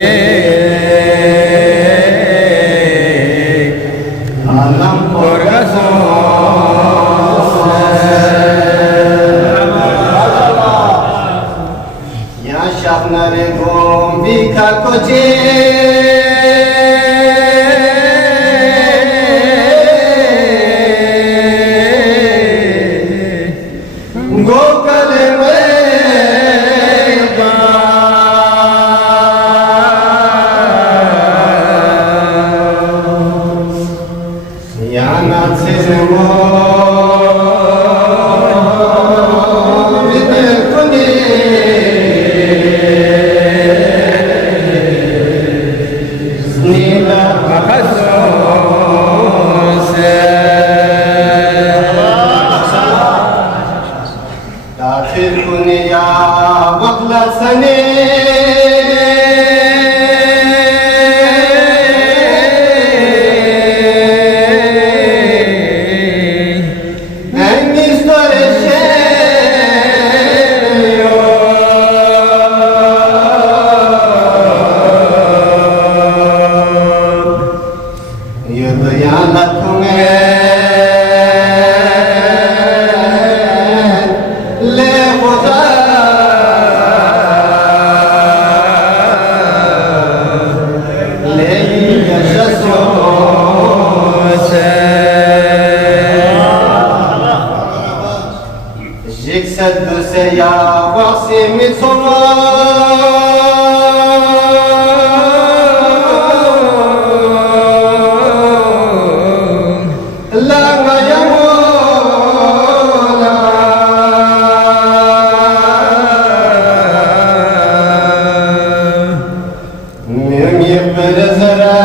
Alam ya şapnare gombika koche gokale me ya vasimi sona la mayamola mi perezara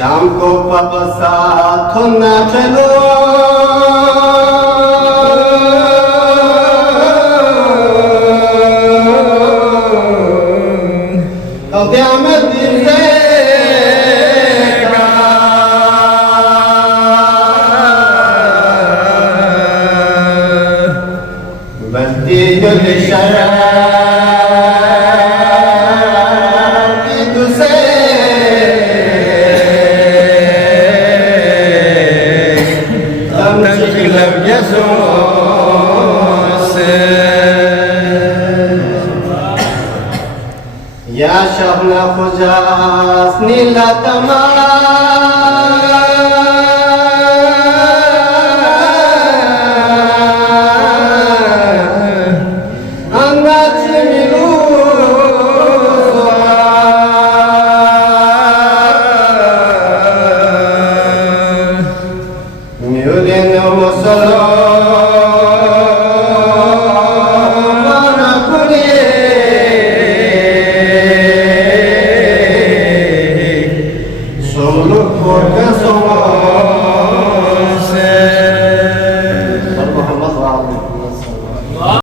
शाम को पापा साथ ना चलो तो क़यामत दिन देगा बंदी जो शरा या शबना खुजास नीला तमा अंगाच मिलू म्यूरे नो मुसलो